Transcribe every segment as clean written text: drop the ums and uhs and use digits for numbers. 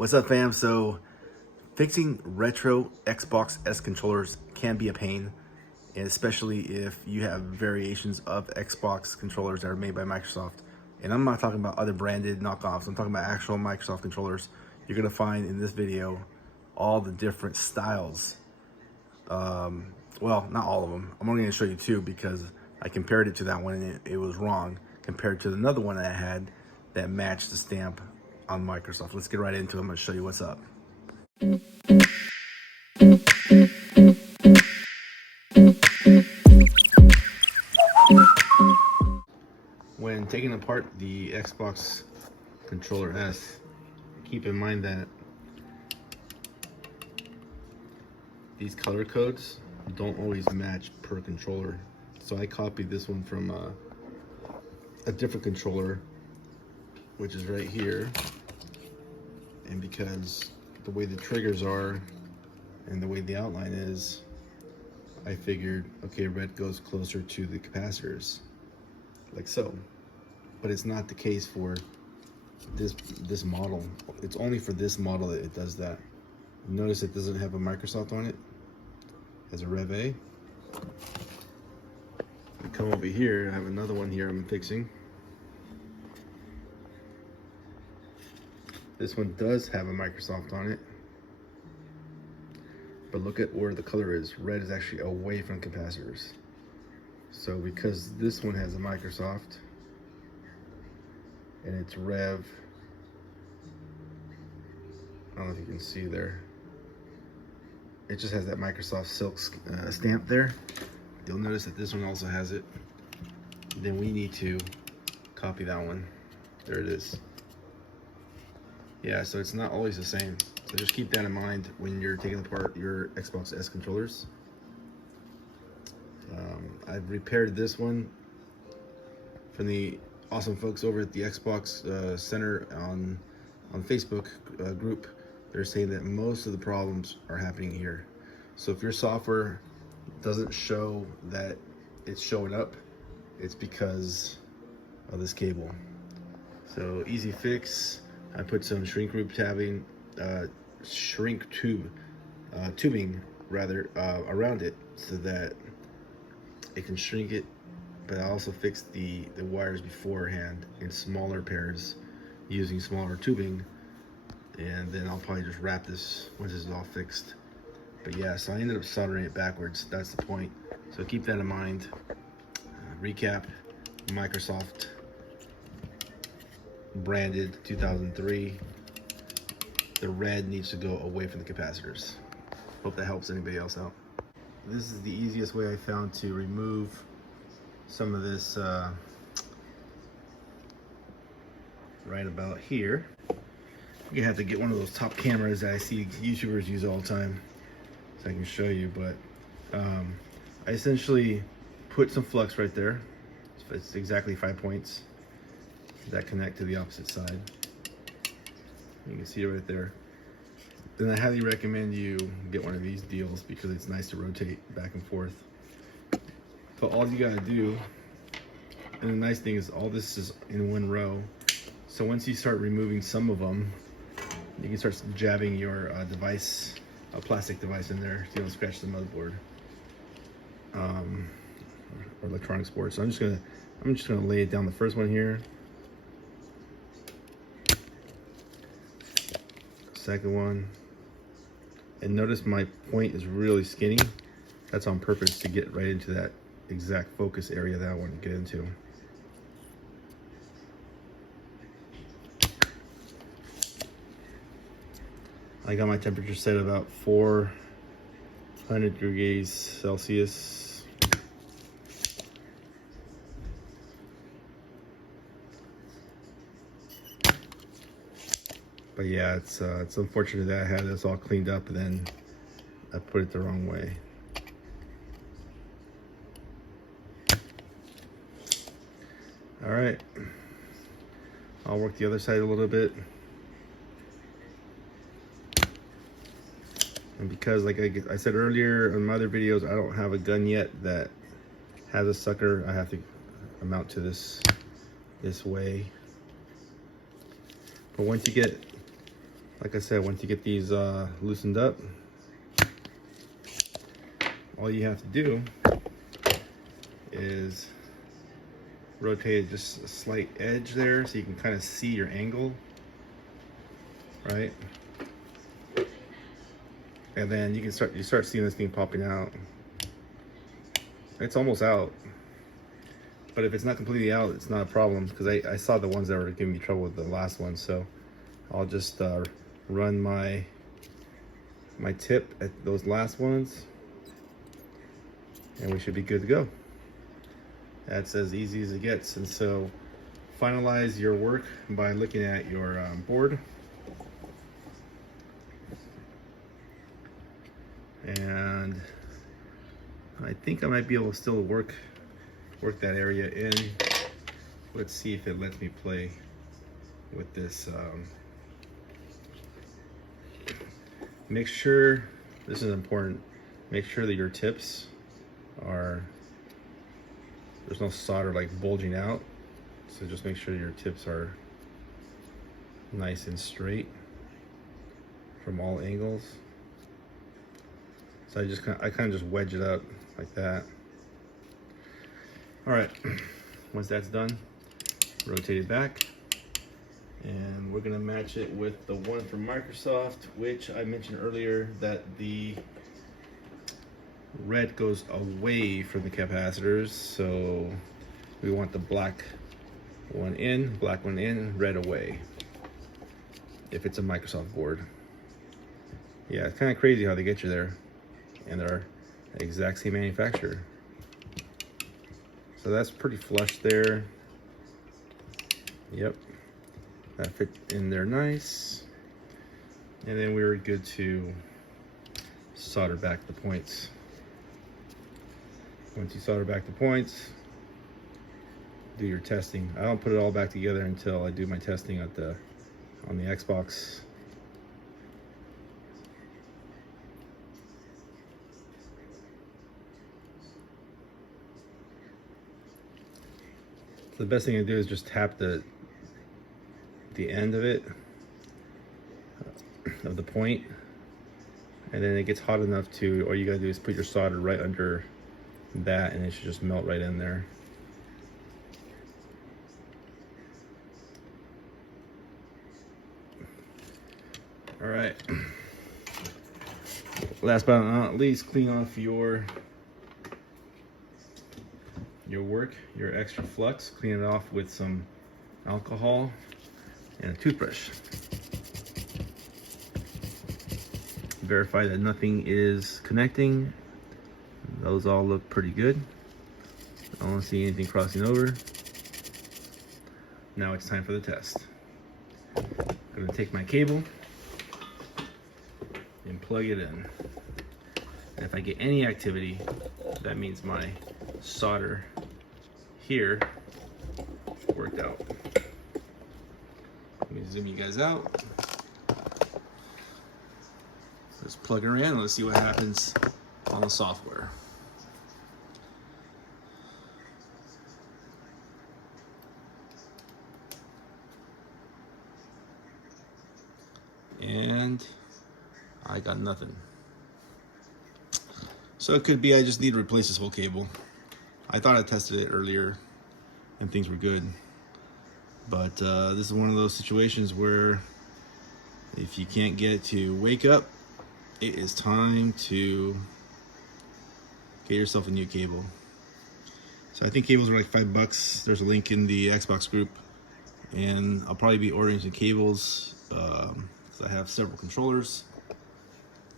What's up, fam? So, fixing retro Xbox S controllers can be a pain, and especially if you have variations of Xbox controllers that are made by Microsoft. And I'm not talking about other branded knockoffs, I'm talking about actual Microsoft controllers. You're gonna find in this video all the different styles. Well, not all of them. I'm only gonna show you two because I compared it to that one and it was wrong compared to another one that I had that matched the stamp on Microsoft. Let's get right into it. I'm gonna show you what's up. When taking apart the Xbox controller S, keep in mind that these color codes don't always match per controller. So I copied this one from a different controller, which is right here. And because the way the triggers are and the way the outline is, I figured, okay, red goes closer to the capacitors, like so. But it's not the case for this model. It's only for this model that it does that. Notice it doesn't have a Microsoft on it. It has a Rev A. I come over here, I have another one here I'm fixing. This one does have a Microsoft on it. But look at where the color is. Red is actually away from capacitors. So because this one has a Microsoft and it's Rev, I don't know if you can see there. It just has that Microsoft Silk stamp there. You'll notice that this one also has it. Then we need to copy that one. There it is. Yeah, so it's not always the same. So just keep that in mind when you're taking apart your Xbox S controllers. I've repaired this one from the awesome folks over at the Xbox Center on Facebook group. They're saying that most of the problems are happening here. So if your software doesn't show that it's showing up, it's because of this cable. So easy fix. I put some shrink tubing around it so that it can shrink it, but I also fixed the wires beforehand in smaller pairs using smaller tubing, and then I'll probably just wrap this once this is all fixed. But yeah, so I ended up soldering it backwards. That's the point. So keep that in mind. Recap: Microsoft branded 2003. The red needs to go away from the capacitors. Hope that helps anybody else out. This is the easiest way I found to remove some of this right about here. You have to get one of those top cameras that I see YouTubers use all the time so I can show you, but I essentially put some flux right there. It's exactly 5 points that connect to the opposite side. You can see it right there. Then I highly recommend you get one of these deals because it's nice to rotate back and forth. But all you gotta do, and the nice thing is all this is in one row. So once you start removing some of them, you can start jabbing your device, a plastic device in there so you don't scratch the motherboard or electronics board. So I'm just gonna lay it down. The first one here. Second one. And notice my point is really skinny. That's on purpose to get right into that exact focus area that I want to get into. I got my temperature set about 400 degrees Celsius. But yeah, it's unfortunate that I had this all cleaned up and then I put it the wrong way. All right, I'll work the other side a little bit. And because, like I said earlier in my other videos, I don't have a gun yet that has a sucker, I have to mount to this way. But once you get like I said, once you get these loosened up, all you have to do is rotate just a slight edge there so you can kind of see your angle, right? And then you start seeing this thing popping out. It's almost out, but if it's not completely out, it's not a problem, because I saw the ones that were giving me trouble with the last one. So I'll just run my tip at those last ones, and we should be good to go. That's as easy as it gets. And so finalize your work by looking at your board. And I think I might be able to still work that area in. Let's see if it lets me play with this. Make sure, this is important, make sure that your tips are, there's no solder like bulging out. So just make sure your tips are nice and straight from all angles. So I kind of just wedge it up like that. All right, once that's done, rotate it back, and we're gonna match it with the one from Microsoft, which I mentioned earlier that the red goes away from the capacitors. So we want the black one in, red away, if it's a Microsoft board. Yeah, it's kind of crazy how they get you there. And they're the exact same manufacturer. So that's pretty flush there. Yep, that fit in there nice. And then we were good to solder back the points. Once you solder back the points, do your testing. I don't put it all back together until I do my testing on the Xbox. The best thing to do is just tap the end of it, of the point, and then it gets hot enough to, all you gotta do is put your solder right under that, and it should just melt right in there. All right. Last but not least, clean off your work, your extra flux. Clean it off with some alcohol and a toothbrush. Verify that nothing is connecting. Those all look pretty good. I don't see anything crossing over. Now it's time for the test. I'm gonna take my cable and plug it in. And if I get any activity, that means my solder here worked out. Let me zoom you guys out. Let's plug her in and let's see what happens on the software. And I got nothing. So it could be I just need to replace this whole cable. I thought I tested it earlier and things were good. But this is one of those situations where if you can't get it to wake up, it is time to get yourself a new cable. So I think cables are like $5. There's a link in the Xbox group, and I'll probably be ordering some cables because I have several controllers.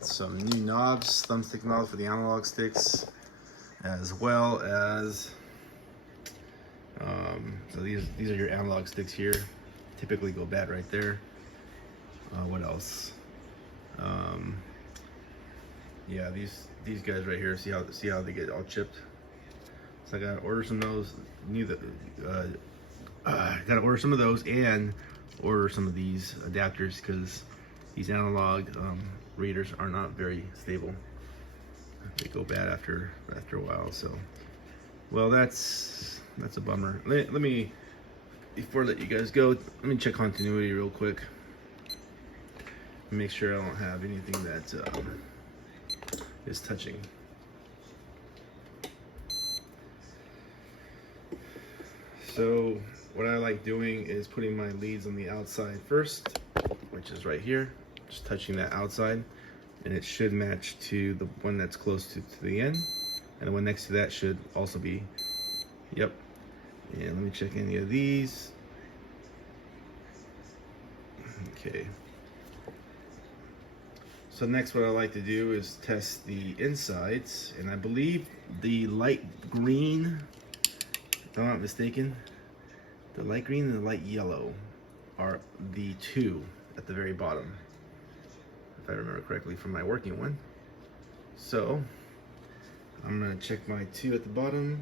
Some new knobs, thumbstick knobs for the analog sticks, as well as so these are your analog sticks here. Typically go bad right there. What else? Yeah, these guys right here. See how they get all chipped. So I gotta order some of those. Gotta order some of those and order some of these adapters because these analog readers are not very stable. They go bad after a while. So, well, that's a bummer. Let me, before I let you guys go, let me check continuity real quick. Make sure I don't have anything that is touching. So what I like doing is putting my leads on the outside first, which is right here, just touching that outside, and it should match to the one that's close to the end, and the one next to that should also be, yep. And let me check any of these. Okay. So next what I like to do is test the insides, and I believe the light green, if I'm not mistaken, the light green and the light yellow are the two at the very bottom, if I remember correctly from my working one. So I'm gonna check my two at the bottom.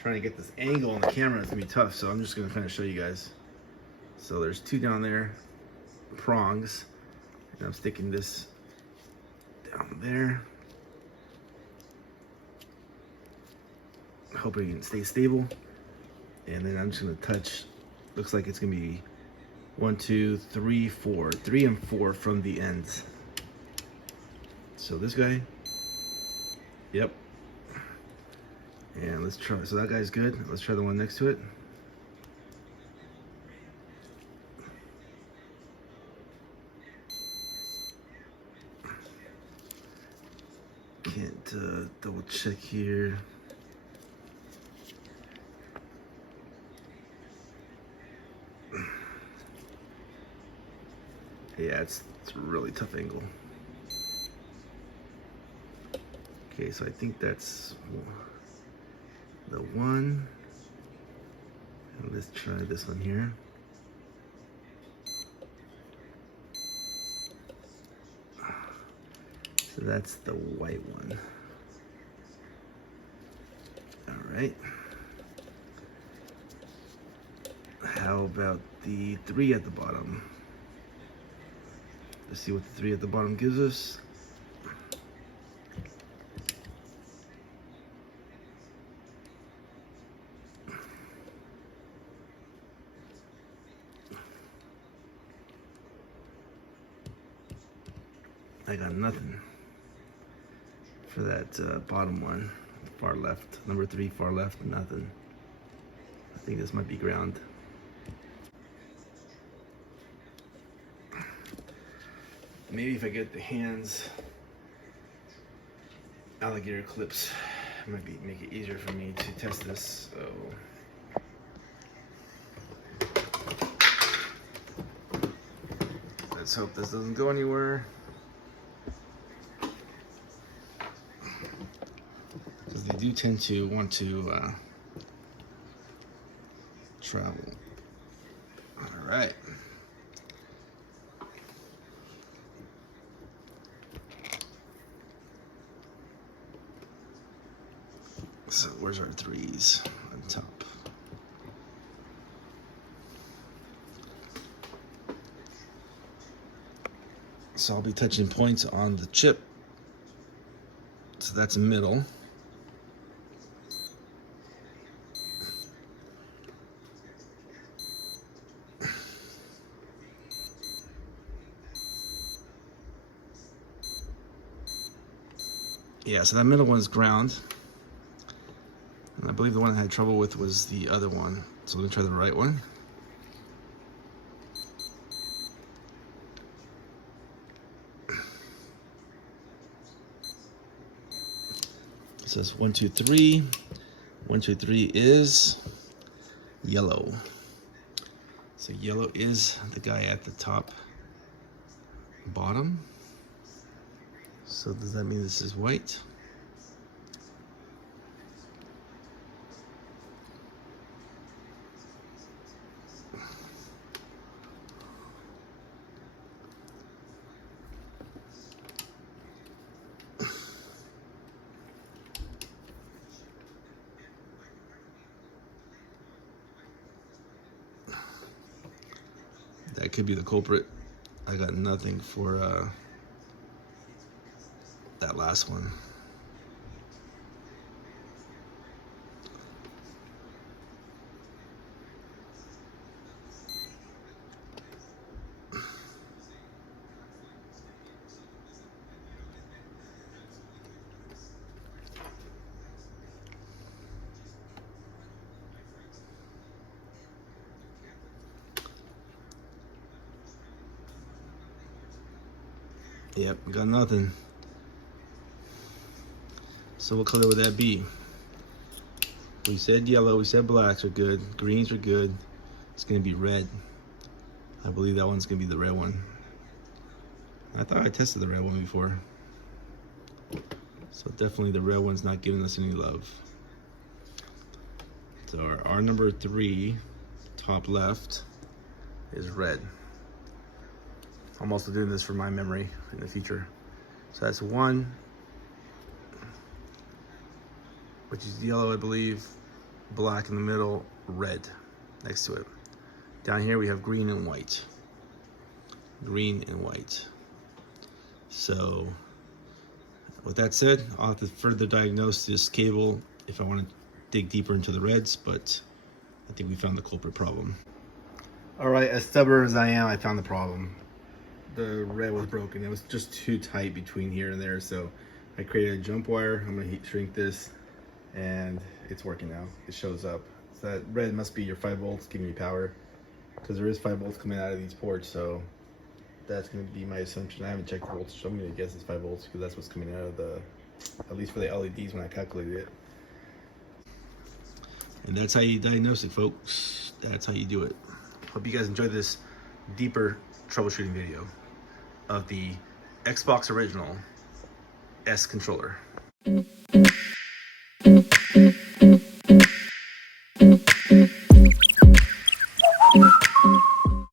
Trying to get this angle on the camera is gonna be tough, so I'm just gonna kind of show you guys. So there's two down there, prongs, and I'm sticking this down there. Hoping it can stay stable. And then I'm just gonna touch, looks like it's gonna be 1, 2, 3, 4, 3 and 4 from the ends. So this guy, yep. And let's try, so that guy's good. Let's try the one next to it. Can't double check here. Yeah, it's a really tough angle. Okay, so I think that's the one. And let's try this one here. So that's the white one. All right. How about the 3 at the bottom? Let's see what the 3 at the bottom gives us. I got nothing for that bottom one, far left. Number 3, far left, nothing. I think this might be ground. Maybe if I get the hands alligator clips, it might make it easier for me to test this. So let's hope this doesn't go anywhere. Because they do tend to want to travel. All right. So where's our 3s on top? So I'll be touching points on the chip. So that's middle. Yeah, so that middle one is ground. And I believe the one I had trouble with was the other one. So let me try the right one. It says 1, 2, 3. 1, 2, 3 is yellow. So yellow is the guy at the top bottom. So does that mean this is white? That could be the culprit. I got nothing for that last one. Yep, got nothing. So what color would that be? We said yellow, we said blacks are good, greens are good. It's gonna be red. I believe that one's gonna be the red one. I thought I tested the red one before. So definitely the red one's not giving us any love. So our number 3, top left, is red. I'm also doing this for my memory in the future. So that's 1, which is yellow, I believe, black in the middle, red next to it. Down here we have green and white. Green and white. So with that said, I'll have to further diagnose this cable if I want to dig deeper into the reds, but I think we found the culprit problem. All right, as stubborn as I am, I found the problem. The red was broken. It was just too tight between here and there, so I created a jump wire. I'm gonna heat shrink this, and it's working now. It shows up. So that red must be your 5 volts giving you power, because there is 5 volts coming out of these ports, so that's gonna be my assumption. I haven't checked the voltage, so I'm gonna guess it's 5 volts because that's what's coming out of the, at least for the LEDs when I calculated it. And that's how you diagnose it, folks. That's how you do it. Hope you guys enjoyed this deeper troubleshooting video of the Xbox Original S controller.